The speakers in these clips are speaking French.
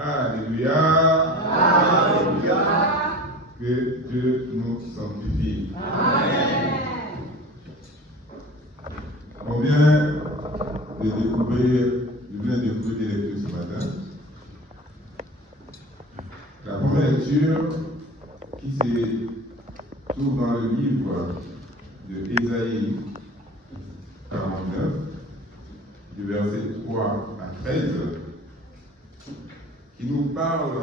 Alléluia. Alléluia. Que Dieu nous sanctifie. Amen. On vient de découvrir, je viens de découvrir des lectures ce matin. La première lecture qui se trouve dans le livre de Ésaïe 49, du verset 3 à 13, qui nous parle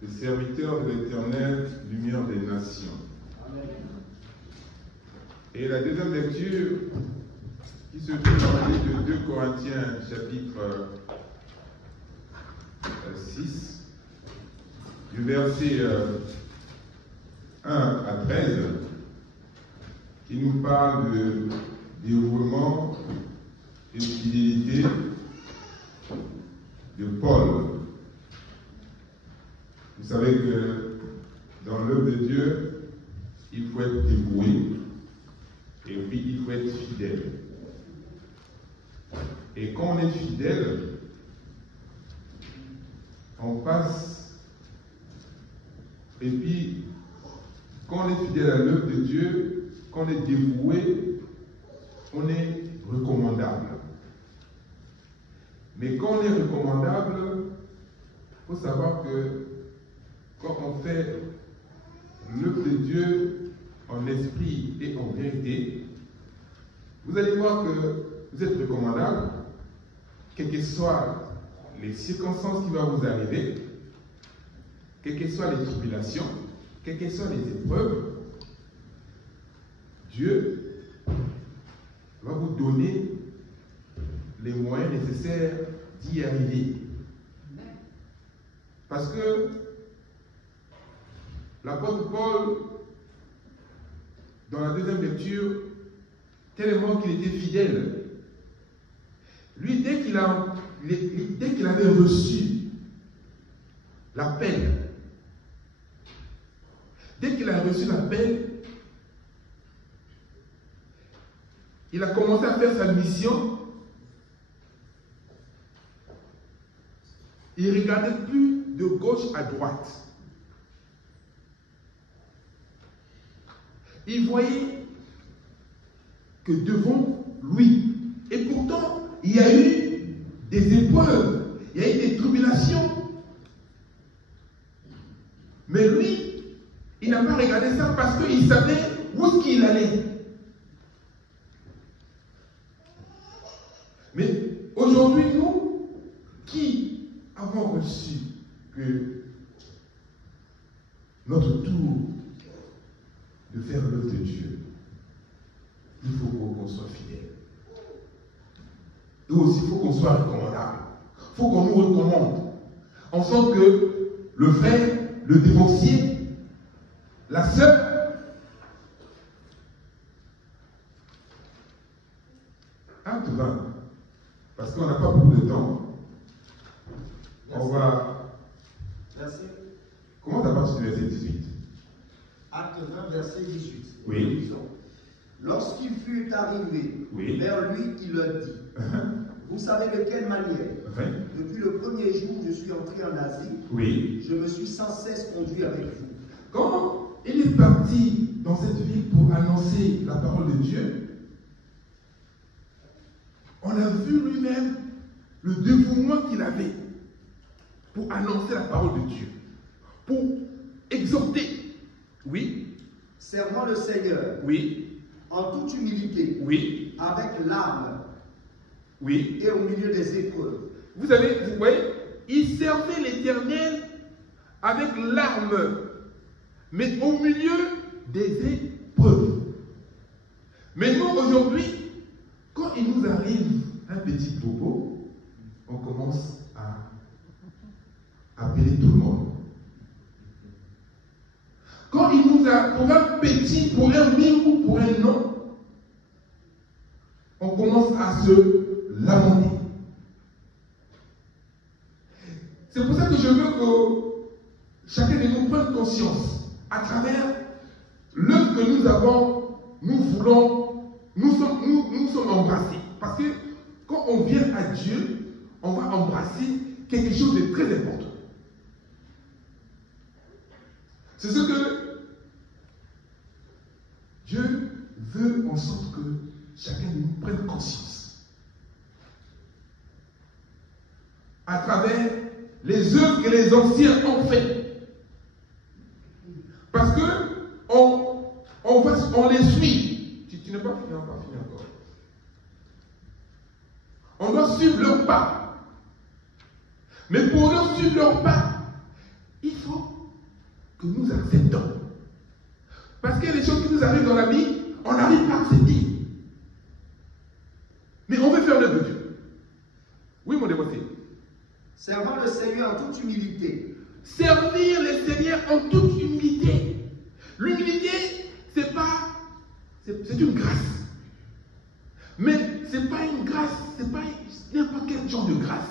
des serviteurs de l'Éternel, lumière des nations. Et la deuxième lecture, qui se trouve dans le livre de 2 Corinthiens, chapitre 6, du verset 1 à 13, qui nous parle de dévouement et de fidélité de Paul. Vous savez que dans l'œuvre de Dieu, il faut être dévoué et puis il faut être fidèle. Et quand on est fidèle, on passe, et puis quand on est fidèle à l'œuvre de Dieu, quand on est dévoué, on est recommandable. Mais quand on est recommandable, il faut savoir que quand on fait l'œuvre de Dieu en esprit et en vérité, vous allez voir que vous êtes recommandable, quelles que soient les circonstances qui vont vous arriver, quelles que soient les tribulations, quelles que soient les épreuves, Dieu va vous donner les moyens nécessaires d'y arriver. Parce que l'apôtre Paul, dans la deuxième lecture, tellement qu'il était fidèle, lui, dès qu'il avait reçu l'appel, il a commencé à faire sa mission. Il ne regardait plus de gauche à droite. Il voyait que devant lui, et pourtant, il y a eu des épreuves, il y a eu des tribulations. Mais lui, il n'a pas regardé ça parce qu'il savait où est-ce qu'il allait. Mais aujourd'hui, nous, qui avons reçu que notre tour de faire l'œuvre de Dieu, il faut qu'on soit fidèle. Et aussi, il faut qu'on soit recommandable. Il faut qu'on nous recommande. En sorte que le frère, le dévancier, la sœur, acte 20, parce qu'on n'a pas beaucoup de temps. On va. Comment t'as parti du verset 18? Acte 20, verset 18. Oui. Lorsqu'il fut arrivé vers lui, il leur dit, vous savez de quelle manière, depuis le premier jour où je suis entré en Asie, je me suis sans cesse conduit avec vous. Quand il est parti dans cette ville pour annoncer la parole de Dieu, on a vu lui-même le dévouement qu'il avait pour annoncer la parole de Dieu, pour exhorter, servant le Seigneur, en toute humilité, avec larmes, et au milieu des épreuves. Vous voyez, il servait l'Éternel avec larmes, mais au milieu des épreuves. Mais nous, aujourd'hui, quand il nous arrive un petit bobo, on commence à appeler tout le monde. Quand il nous a, pour un petit, pour un mime ou pour un non, on commence à se lamenter. C'est pour ça que je veux que chacun de nous prenne conscience à travers l'œuvre que nous avons, nous sommes embrassés. Parce que quand on vient à Dieu, on va embrasser quelque chose de très important. C'est ce que Dieu veut en sorte que chacun de nous prenne conscience. À travers les œuvres que les anciens ont faites. Parce que on les suit. Tu n'es pas fini encore. On doit suivre leurs pas. Mais pour leur suivre leurs pas, il faut que nous acceptons. Parce qu'il y a des choses qui nous arrivent dans la vie, on n'arrive pas à accepter. Mais on veut faire l'œuvre de Dieu. Oui, mon dévoté. Servant le Seigneur en toute humilité. Servir le Seigneur en toute humilité. L'humilité, c'est une grâce. Mais c'est pas une grâce, c'est pas n'importe quel genre de grâce.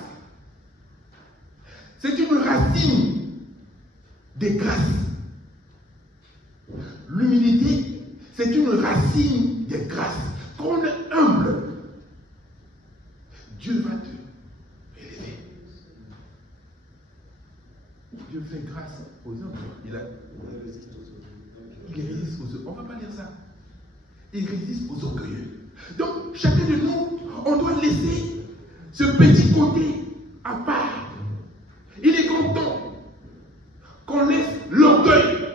C'est une racine des grâces. L'humilité, c'est une racine des grâces. Quand on est humble, Dieu va te élever. Dieu fait grâce aux hommes. Il résiste aux orgueilleux. On ne va pas lire ça. Il résiste aux orgueilleux. Donc, chacun de nous, on doit laisser ce petit côté à part. Il est grand temps qu'on laisse l'orgueil.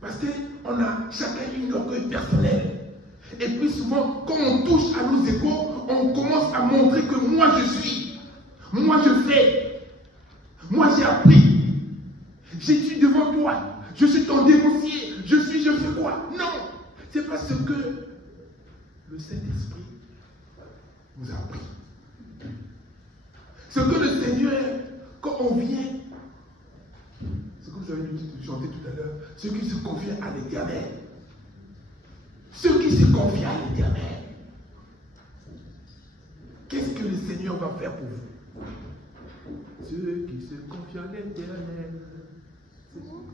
Parce qu'on a chacun une orgueil personnel. Et puis souvent, quand on touche à nos égos, on commence à montrer que moi je suis. Moi je fais. Moi j'ai appris. Je suis devant toi. Je suis ton dénoncier. Je fais quoi? Non. C'est pas ce que le Saint-Esprit nous a appris. Ce que le Seigneur, quand on vient, ce que vous avez chanté tout à l'heure, ceux qui se confient à l'Éternel. Ceux qui se confient à l'Éternel. Qu'est-ce que le Seigneur va faire pour vous? Ceux qui se confient à l'Éternel sont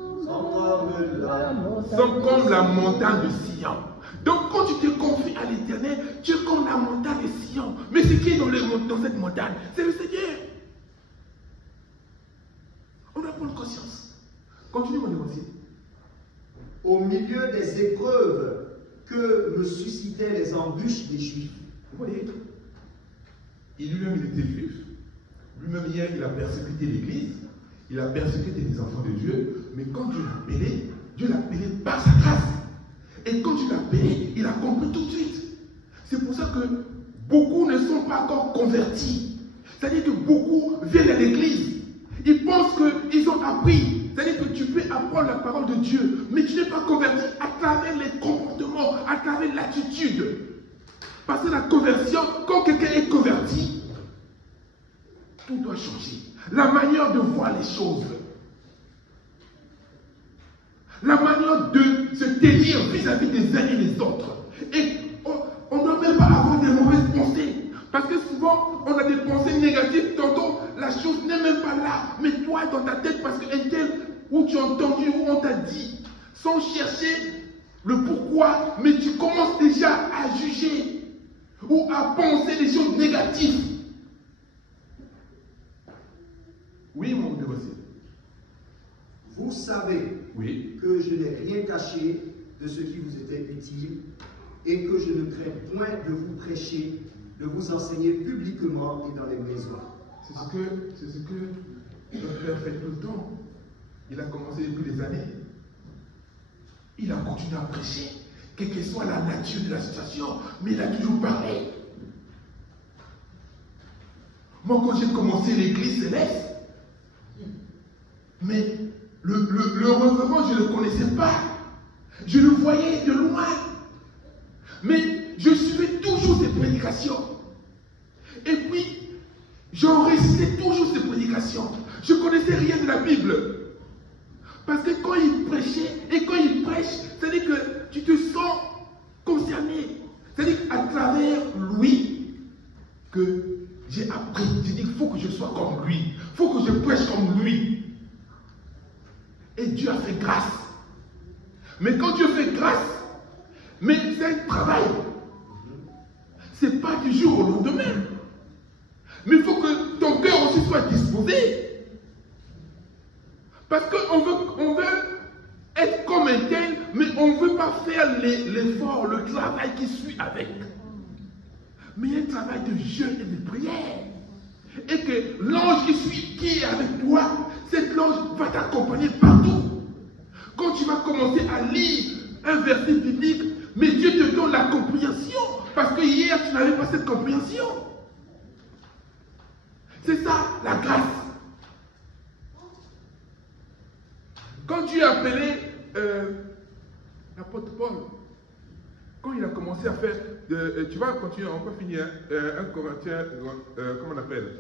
comme la montagne de Sion. Donc quand tu te confies à l'Éternel, tu es comme la montagne de Sion. Mais ce qui est dans cette montagne, c'est le Seigneur. On doit prendre conscience. Continue mon dévotion. Au milieu des épreuves que me suscitaient les embûches des Juifs. Vous voyez, lui-même il était juif. Lui-même hier il a persécuté l'Église. Il a persécuté les enfants de Dieu. Mais quand Dieu l'a appelé, Dieu l'a appelé par sa grâce. Et quand Dieu l'a appelé, il a compris tout de suite. C'est pour ça que beaucoup ne sont pas encore convertis. C'est-à-dire que beaucoup viennent à l'Église. Ils pensent qu'ils ont appris. C'est-à-dire que tu peux apprendre la parole de Dieu, mais tu n'es pas converti à travers les comportements, à travers l'attitude. Parce que la conversion, quand quelqu'un est converti, tout doit changer. La manière de voir les choses. La manière de se tenir vis-à-vis des uns et des autres. Et on ne doit même pas avoir des mauvaises pensées. Parce que souvent, on a des pensées négatives. Tantôt, la chose n'est même pas là. Mais toi, dans ta tête, parce qu'un tel, où tu as entendu, où on t'a dit, sans chercher le pourquoi, mais tu commences déjà à juger ou à penser des choses négatives. Oui, mon dévotion. Vous savez que je n'ai rien caché de ce qui vous était utile et que je ne crains point de vous prêcher, de vous enseigner publiquement et dans les maisons. C'est ce que notre Père fait tout le temps. Il a commencé depuis des années. Il a continué à prêcher, quelle que soit la nature de la situation, mais il a toujours parlé. Moi, quand j'ai commencé l'église céleste, mais le révérend, je ne le connaissais pas. Je le voyais de loin. Mais je suivais toujours ses prédications. Et puis, j'enregistrais toujours ses prédications. Je ne connaissais rien de la Bible. Parce que quand il prêchait, et quand il prêche, c'est-à-dire que tu te sens concerné. C'est-à-dire qu'à travers lui, que j'ai appris. J'ai dit qu'il faut que je sois comme lui. Il faut que je prêche comme lui. Et Dieu a fait grâce. Mais quand Dieu fait grâce, mais c'est un travail. Ce n'est pas du jour au lendemain. Mais il faut que ton cœur aussi qu'il soit disposé. Parce qu'on veut être comme un tel, mais on ne veut pas faire l'effort, le travail qui suit avec. Mais il y a un travail de jeûne et de prière. Et que l'ange qui est avec toi, cet ange va t'accompagner partout. Quand tu vas commencer à lire un verset biblique, mais Dieu te donne la compréhension. Parce que hier, tu n'avais pas cette compréhension. C'est ça, la grâce. Quand Dieu a appelé l'apôtre Paul, quand il a commencé à faire, tu vas continuer, on peut finir, 1 Corinthiens, comment on appelle?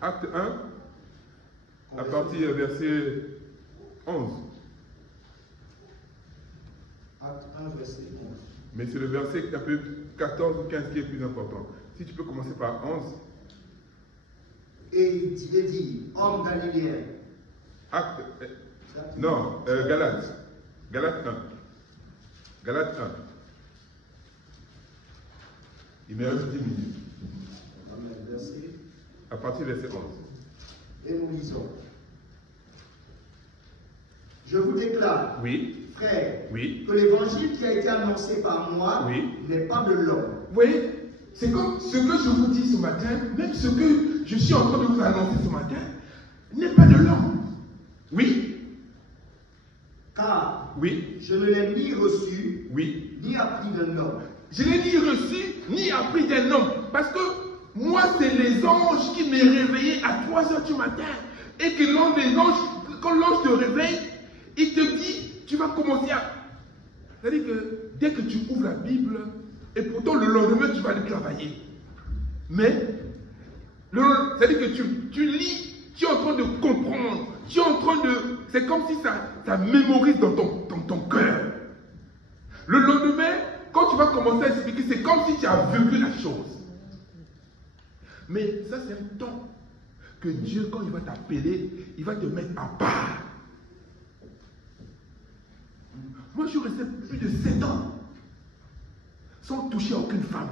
Acte 1, à partir verset 11. Acte 1, verset 11. Mais c'est le verset un peu 14 ou 15 qui est plus important. Si tu peux commencer par 11. Et il dit, homme galiléen. Acte. Non, Galates. Galates 1. Galates 1. Il me reste 10 minutes. Amen. Verset. À partir du verset 11. Et nous lisons. Je vous déclare, oui, frère, oui, que l'évangile qui a été annoncé par moi n'est pas de l'homme. Oui, c'est comme ce que je vous dis ce matin, même ce que je suis en train de vous annoncer ce matin, n'est pas de l'homme. Oui. Car oui, je ne l'ai ni reçu, oui, ni appris d'un homme. Je ne l'ai ni reçu, ni appris d'un homme. Parce que moi, c'est les anges qui m'ont réveillé à 3h du matin. Et que quand l'ange te réveille, il te dit, tu vas commencer à... C'est-à-dire que dès que tu ouvres la Bible, et pourtant le lendemain, tu vas aller travailler. Mais, c'est-à-dire que tu lis, tu es en train de comprendre, tu es en train de... C'est comme si ça mémorise dans ton cœur. Le lendemain, quand tu vas commencer à expliquer, c'est comme si tu as vécu la chose. Mais ça, c'est un temps que Dieu, quand il va t'appeler, il va te mettre à part. Moi, je restais plus de 7 ans sans toucher aucune femme.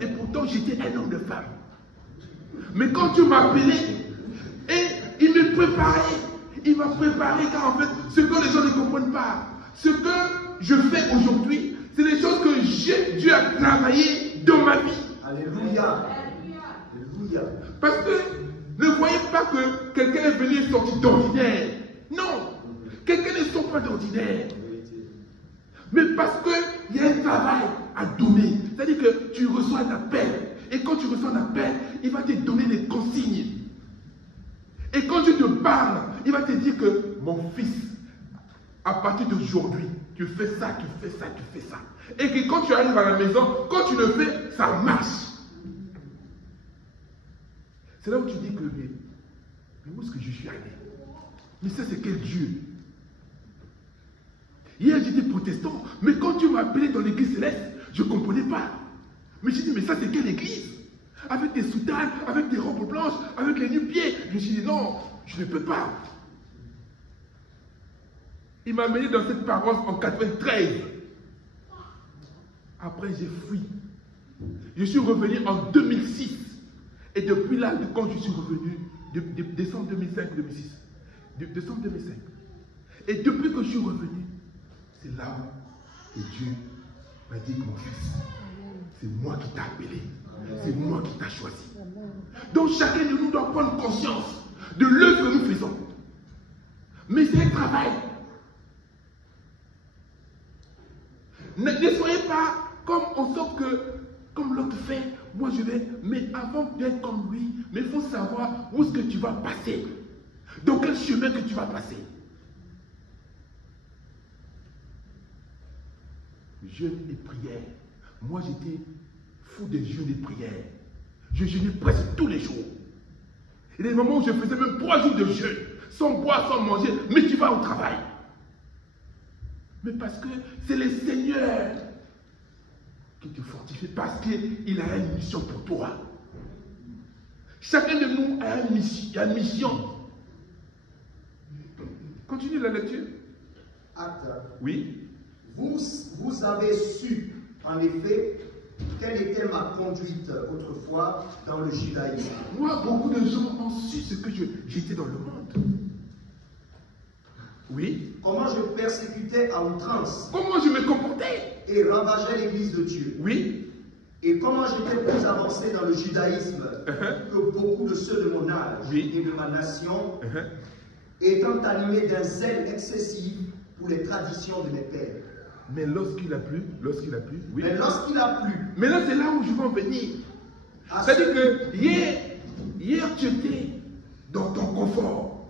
Et pourtant, j'étais un homme de femme. Mais quand Dieu m'a appelé, et il me préparait, il m'a préparé, car en fait, ce que les gens ne comprennent pas, ce que je fais aujourd'hui, c'est des choses que Dieu a travaillé dans ma vie. Alléluia. Alléluia. Parce que ne voyez pas que quelqu'un est venu et sorti d'ordinaire. Non. Quelqu'un ne sort pas d'ordinaire. Mais parce qu'il y a un travail à donner. C'est-à-dire que tu reçois un appel. Et quand tu reçois un appel, il va te donner des consignes. Et quand Dieu te parle, il va te dire que mon fils, à partir d'aujourd'hui, tu fais ça, tu fais ça, tu fais ça. Et que quand tu arrives à la maison, quand tu le fais, ça marche. C'est là où tu dis que, mais où est-ce que je suis allé? Mais ça, c'est quel Dieu? Hier, j'étais protestant, mais quand Dieu m'a appelé dans l'église céleste, je ne comprenais pas. Mais j'ai dit, mais ça, c'est quelle église? Avec des soutanes, avec des robes blanches, avec les nu-pieds. Je me suis dit, non, je ne peux pas. Il m'a amené dans cette paroisse en 93. Après, j'ai fui. Je suis revenu en 2006. Et depuis là, quand je suis revenu, décembre 2005-2006, décembre 2005. Et depuis que je suis revenu, c'est là que Dieu m'a dit que mon fils, c'est moi qui t'ai appelé. C'est moi qui t'ai choisi. Donc chacun de nous doit prendre conscience de l'œuvre que nous faisons. Mais c'est un travail. Ne soyez pas comme en sorte que, comme l'autre fait, moi je vais, mais avant d'être comme lui, mais il faut savoir où est-ce que tu vas passer. Dans quel chemin que tu vas passer. Jeûne et prière. Moi j'étais fou des jeûnes et prières. Je jeûnais presque tous les jours. Il y a des moments où je faisais même 3 jours de jeûne, sans boire, sans manger, mais tu vas au travail. Mais parce que c'est le Seigneur qui te fortifie, parce qu'il a une mission pour toi. Chacun de nous a une mission. Continue la lecture. Acte. Oui. Vous avez su, en effet, quelle était ma conduite autrefois dans le judaïsme. Moi, beaucoup de gens ont su ce que j'étais dans le monde. Oui. Comment je persécutais à outrance. Comment je me comportais. Et ravageais l'église de Dieu. Oui. Et comment j'étais plus avancé dans le judaïsme que beaucoup de ceux de mon âge et de ma nation, étant animé d'un zèle excessif pour les traditions de mes pères. Mais lorsqu'il a plu, oui. Mais lorsqu'il a plu. Mais là, c'est là où je veux en venir. C'est-à-dire que hier, tu étais dans ton confort.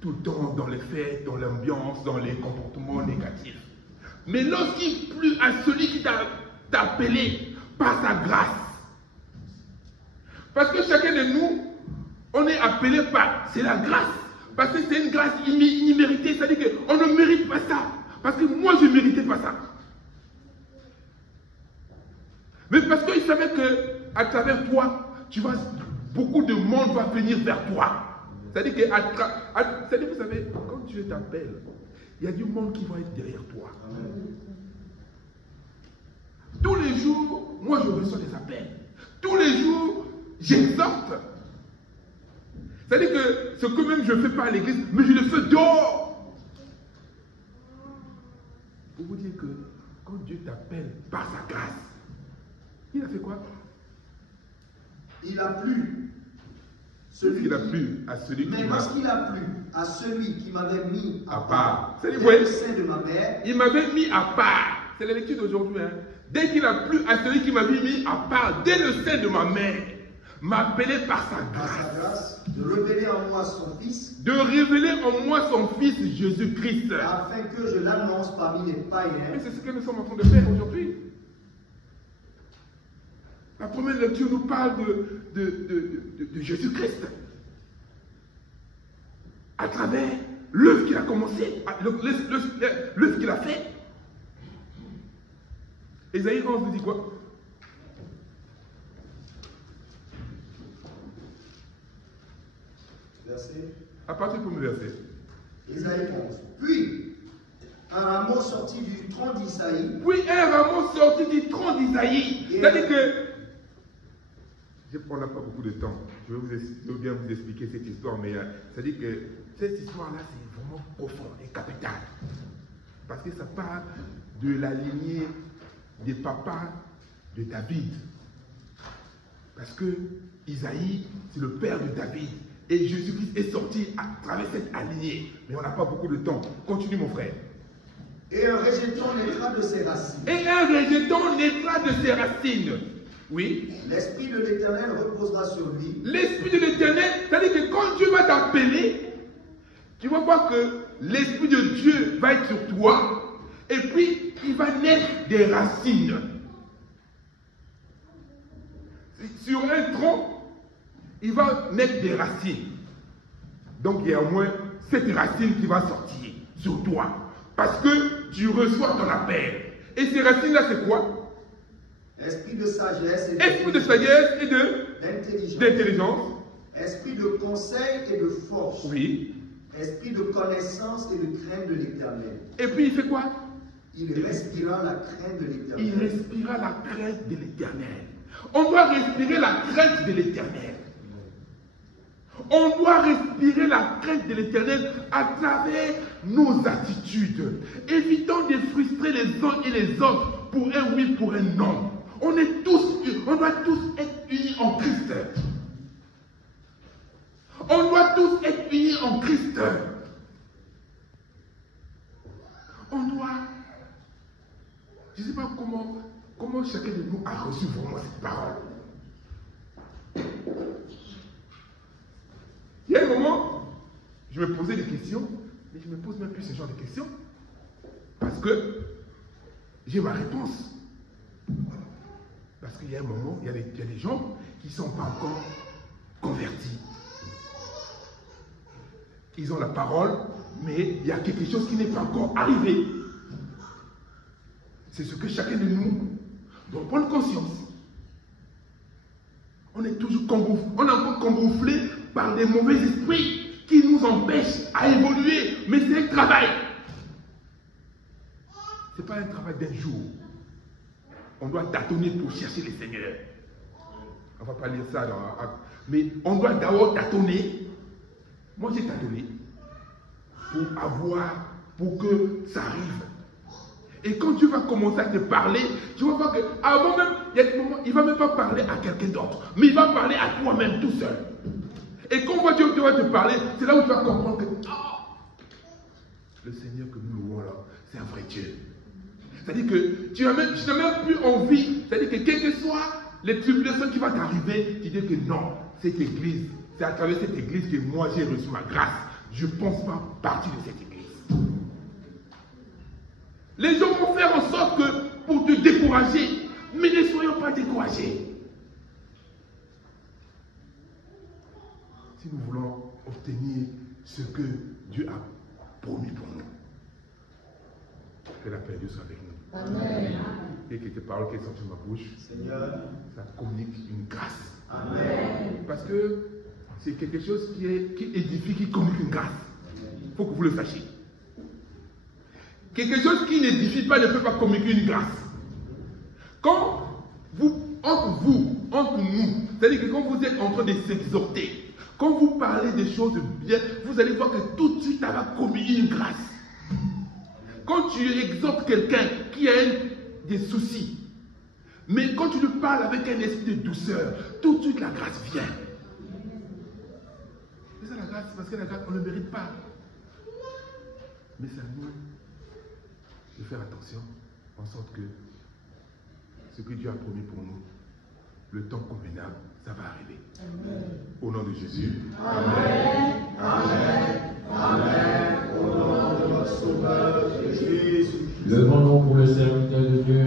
Tout le temps dans les fêtes, dans l'ambiance, dans les comportements négatifs. Mais lorsqu'il plut à celui qui t'a appelé par sa grâce. Parce que chacun de nous, on est appelé par, c'est la grâce. Parce que c'est une grâce imméritée, c'est-à-dire qu'on ne mérite pas ça. Parce que moi, je ne méritais pas ça. Mais parce qu'il savait qu'à travers toi, beaucoup de monde va venir vers toi. C'est-à-dire que, vous savez, quand Dieu t'appelle, il y a du monde qui va être derrière toi. Tous les jours, moi je reçois des appels. Tous les jours, j'exhorte. C'est-à-dire que ce que même je ne fais pas à l'église, mais je le fais dehors. Pour vous dire que quand Dieu t'appelle par sa grâce, il a fait quoi? Il a plu. Il a plu à celui qui m'a... Mais lorsqu'il a plu à celui qui m'avait mis à part, dès le sein de ma mère, il m'avait mis à part. C'est la lecture d'aujourd'hui. Hein. Dès qu'il a plu à celui qui m'avait mis à part, dès le sein de ma mère, m'a appelé par sa grâce, de révéler en moi son Fils, Jésus-Christ, afin que je l'annonce parmi les païens. Et c'est ce que nous sommes en train de faire aujourd'hui. La première lecture nous parle de Jésus-Christ. À travers l'œuvre qu'il a commencé, l'œuvre qu'il a fait. Ésaïe 11 nous dit quoi? Verset. À partir du premier verset. Ésaïe 11. Puis, un rameau sorti du tronc d'Isaïe. C'est-à-dire que on n'a pas beaucoup de temps. Je vais bien vous expliquer cette histoire, mais c'est-à-dire que cette histoire-là, c'est vraiment profond et capital. Parce que ça part de la lignée des papas de David. Parce que Isaïe, c'est le père de David. Et Jésus-Christ est sorti à travers cette lignée. Mais on n'a pas beaucoup de temps. Continue, mon frère. Et un rejeton naîtra de ses racines. Oui. L'Esprit de l'Éternel reposera sur lui. L'Esprit de l'Éternel, c'est-à-dire que quand Dieu va t'appeler, tu vas voir que l'Esprit de Dieu va être sur toi, et puis il va naître des racines. Sur un tronc, il va naître des racines. Donc il y a au moins 7 racines qui vont sortir sur toi, parce que tu reçois ton appel. Et ces racines-là, c'est quoi? Esprit de sagesse et d'intelligence. Esprit de conseil et de force. Oui. Esprit de connaissance et de crainte de l'Éternel. Et puis il fait quoi? Il respira la crainte de l'Éternel. On doit respirer la crainte de l'Éternel. On doit respirer la crainte de l'Éternel à travers nos attitudes. Évitons de frustrer les uns et les autres pour un oui, pour un non. On doit tous être unis en Christ. On doit tous être unis en Christ. On doit... Je ne sais pas comment chacun de nous a reçu vraiment cette parole. Il y a un moment, je me posais des questions, mais je ne me pose même plus ce genre de questions. Parce que j'ai ma réponse. Parce qu'il y a un moment, il y a des gens qui ne sont pas encore convertis. Ils ont la parole, mais il y a quelque chose qui n'est pas encore arrivé. C'est ce que chacun de nous doit prendre conscience. On est toujours encore camboufflé par des mauvais esprits qui nous empêchent à évoluer. Mais c'est un travail. Ce n'est pas un travail d'un jour. on doit tâtonner pour chercher le Seigneur. On ne va pas lire ça mais on doit d'abord tâtonner. Moi j'ai tâtonné pour que ça arrive. Et quand tu vas commencer à te parler, tu vas voir qu'avant même, il y a des moments, il ne va même pas parler à quelqu'un d'autre, mais il va parler à toi-même tout seul. Et quand Dieu va te parler, c'est là où tu vas comprendre que le Seigneur que nous louons là, c'est un vrai Dieu. C'est-à-dire que tu n'as même plus envie, c'est-à-dire que quelles que soient les tribulations qui vont t'arriver, tu dis que non, cette église, c'est à travers cette église que moi j'ai reçu ma grâce. Je ne pense pas partie de cette église. Les gens vont faire en sorte que pour te décourager, mais ne soyons pas découragés. Si nous voulons obtenir ce que Dieu a promis pour nous, que la paix de Dieu soit avec nous. Amen. Et quelques paroles qui sortent de ma bouche, Seigneur, ça communique une grâce. Amen. Parce que c'est quelque chose qui édifie, qui communique une grâce. Il faut que vous le sachiez. Quelque chose qui n'édifie pas ne peut pas communiquer une grâce. Quand entre nous, c'est-à-dire que quand vous êtes en train de s'exhorter, quand vous parlez des choses bien, vous allez voir que tout de suite, ça va communiquer une grâce. Quand tu exhortes quelqu'un qui a des soucis, mais quand tu lui parles avec un esprit de douceur, tout de suite la grâce vient. C'est ça la grâce, parce que la grâce, on ne le mérite pas. Mais c'est à nous de faire attention, en sorte que ce que Dieu a promis pour nous, le temps convenable, ça va arriver. Amen. Au nom de Jésus. Amen. Amen. Amen. Au nom de notre Sauveur Jésus. Levons-nous pour le serviteur de Dieu.